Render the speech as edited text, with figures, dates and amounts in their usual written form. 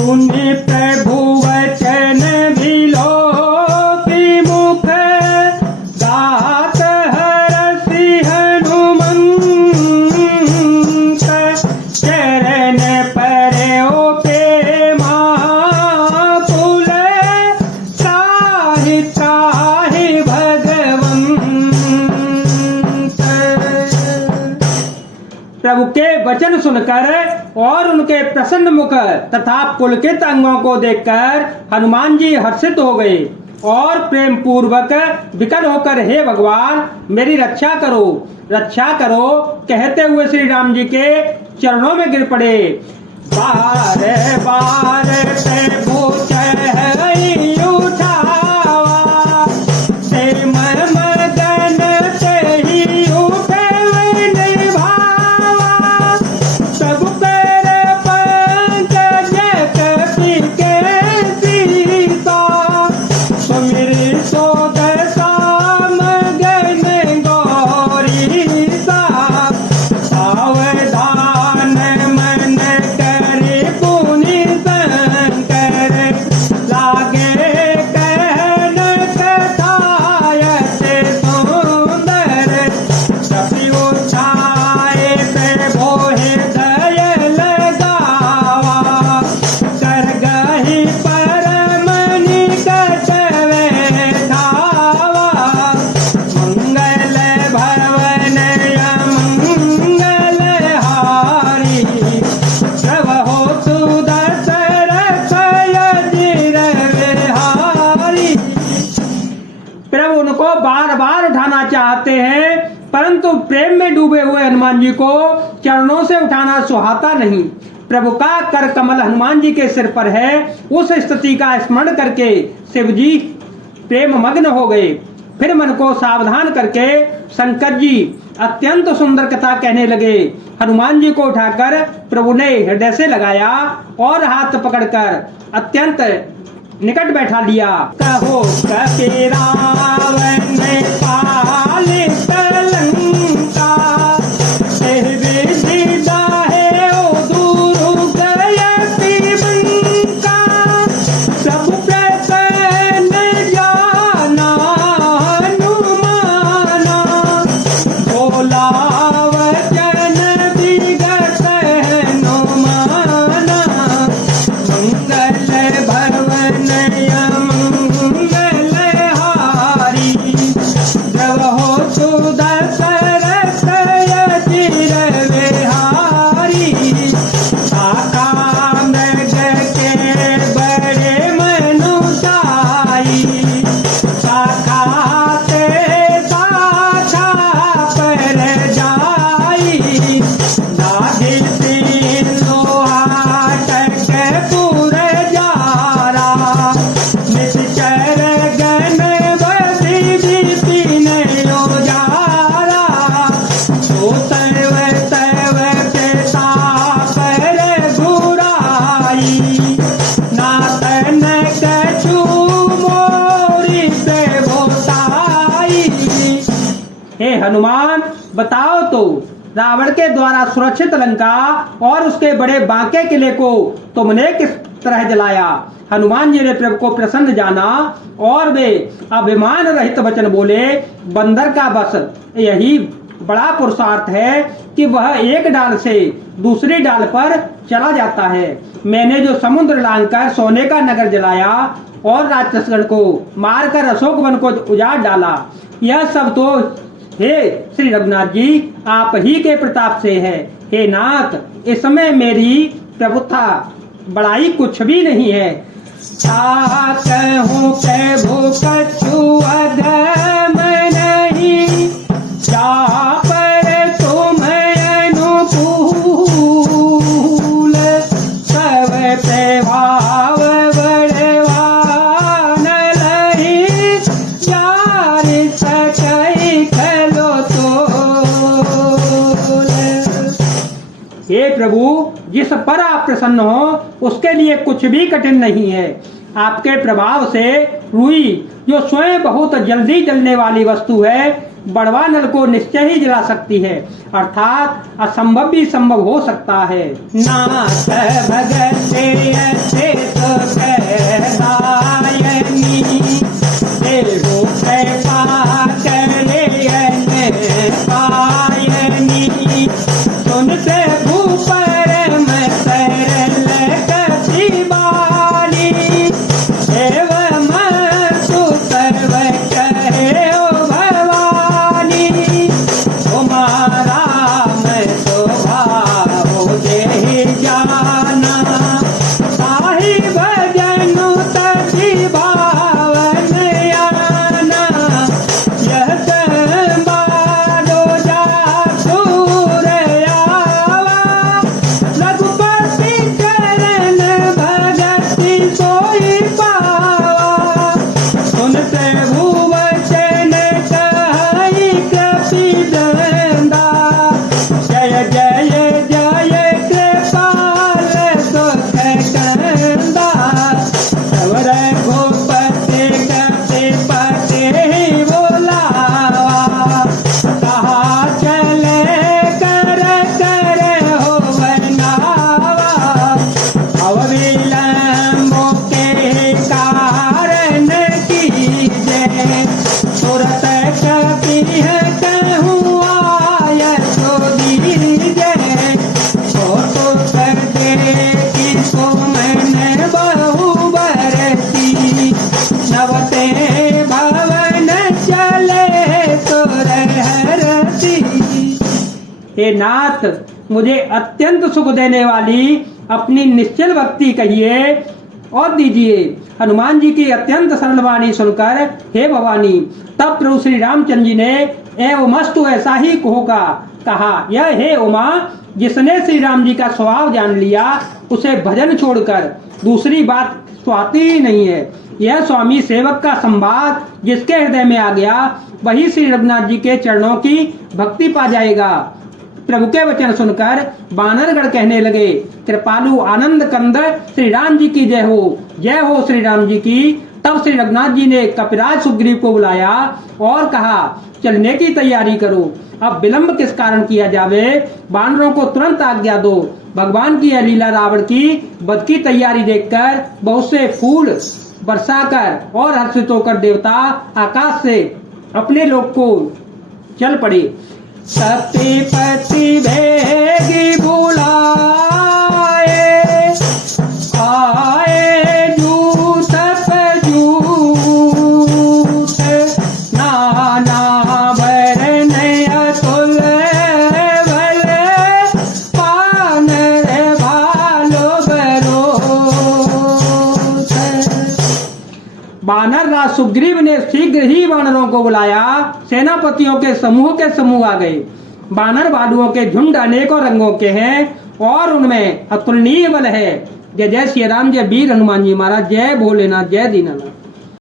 सुनि प्रभु वचन विलो की मुख गात हरसि हनुमंत चरण परयो के महापुल त्राहि त्राहि भगवंत। प्रभु के वचन सुनकर और उनके प्रसन्न मुख तथा पुलकित अंगों को देखकर हनुमान जी हर्षित हो गए और प्रेम पूर्वक विकल होकर हे भगवान मेरी रक्षा करो कहते हुए श्री राम जी के चरणों में गिर पड़े। बार बार प्रभु चढ़ई उठावा से मगन से ही उठे निभावा सब पर पंकज कपि के सीता सुमिरि सोग सामगन गौरी सा सावधान मन करे पुनि शंकर लागे कहन कथायत सुंदर कपि उठाए प्रभु हृदय लगावा कर गहि परम निकट धावा मंगल भवन मंगल हारी प्रभु सुदशरथ अजिर बिहारी। प्रभु उनको बार बार उठाना चाहते हैं परंतु प्रेम में डूबे हुए हनुमान जी को चरणों से उठाना सुहाता नहीं। प्रभु का कर कमल हनुमान जी के सिर पर है। उस स्थिति का स्मरण करके शिव जी प्रेम मग्न हो गए। फिर मन को सावधान करके शंकर जी अत्यंत सुंदर कथा कहने लगे। हनुमान जी को उठाकर प्रभु ने हृदय से लगाया और हाथ पकड़कर अत्यंत निकट बैठा लिया। कहो कपि रावण पालित लंका एह विधि दाहे दूर गयति बंका सब प्रसन्न जाना हनुमाना भोला वचन विगत हनुमाना मंगल भवन मंगल हारी प्रभु सुदशरथ अजिर बिहारी शाखा मृग के बड़े मनुजाई शाखा ते साछा पर जाई लागे तीनों हाटक पुर जारा निश्चर गण बदि विपिन उजारा तो तव तव पिता पर बुराई नातन कछु मोरी से बोताई। हे हनुमान बताओ तो रावण के द्वारा सुरक्षित लंका और उसके बड़े बांके किले को तुमने किस तरह जलाया। हनुमान जी ने प्रभु को प्रसन्न जाना और वे अभिमान रहित वचन बोले। बंदर का बस यही बड़ा पुरुषार्थ है कि वह एक डाल से दूसरी डाल पर चला जाता है। मैंने जो समुद्र लांघकर सोने का नगर जलाया और राक्षसगण को मारकर अशोक वन को उजाड़ डाला यह सब तो हे श्री रघुनाथ जी आप ही के प्रताप से है। हे नाथ इसमें मेरी प्रभुता बड़ाई कुछ भी नहीं है। कहूँ प्रभु कछु अधम नहीं जा पर तुम अनुकूल सब प्रभाव बड़वान लही चार सकई खलो तो। हे प्रभु जिस पर आप प्रसन्न हो उसके लिए कुछ भी कठिन नहीं है। आपके प्रभाव से रुई जो स्वयं बहुत जल्दी जलने वाली वस्तु है बड़वा नल को निश्चय ही जला सकती है अर्थात असंभव भी संभव हो सकता है। नाथ भगत विलम्ब के कारण कीजे तुरत कपि कहूँ आय तो दीजे तो देखी तो मैंने बहु बरती नवते भवन चले तो रहती। हे नाथ, मुझे अत्यंत सुख देने वाली अपनी निश्चल भक्ति कहिए और दीजिए। हनुमान जी की अत्यंत सरल वाणी सुनकर हे भवानी, तब प्रभु श्री रामचंद्र जी ने एवमस्तु ऐसा ही होगा कहा। यह हे उमा, जिसने श्री राम जी का स्वभाव जान लिया उसे भजन छोड़कर दूसरी बात स्वाती ही नहीं है। यह स्वामी सेवक का संवाद जिसके हृदय में आ गया वही श्री रघुनाथ जी के चरणों की भक्ति पा जाएगा। प्रभु के वचन सुनकर वानरगण कहने लगे, कृपालु आनंद कंद श्री राम जी की जय हो श्री राम जी की। तब श्री रघुनाथ जी ने कपिराज सुग्रीव को बुलाया और कहा, चलने की तैयारी करो, अब विलंब किस कारण किया जावे, वानरों को तुरंत आज्ञा दो। भगवान की यह लीला रावण की वध की तैयारी देखकर बहुत से फूल बरसाकर और हर्षित होकर देवता आकाश से अपने लोक को चल पड़े। सतीपति भेगी बुलाए, आए जूत पे जूत, नाना भरन अतुल बल, पानर भालो बरोत। वानर राज सुग्रीव ने शीघ्र ही वानरों को बुलाया। सेनापतियों के समूह आ गए। वानर भालुओं के झुंड अनेकों रंगों के हैं और उनमें अतुलनीय बल है। जय जय श्री राम, जय वीर हनुमान जी महाराज, जय भोलेनाथ, जय दीनानाथ।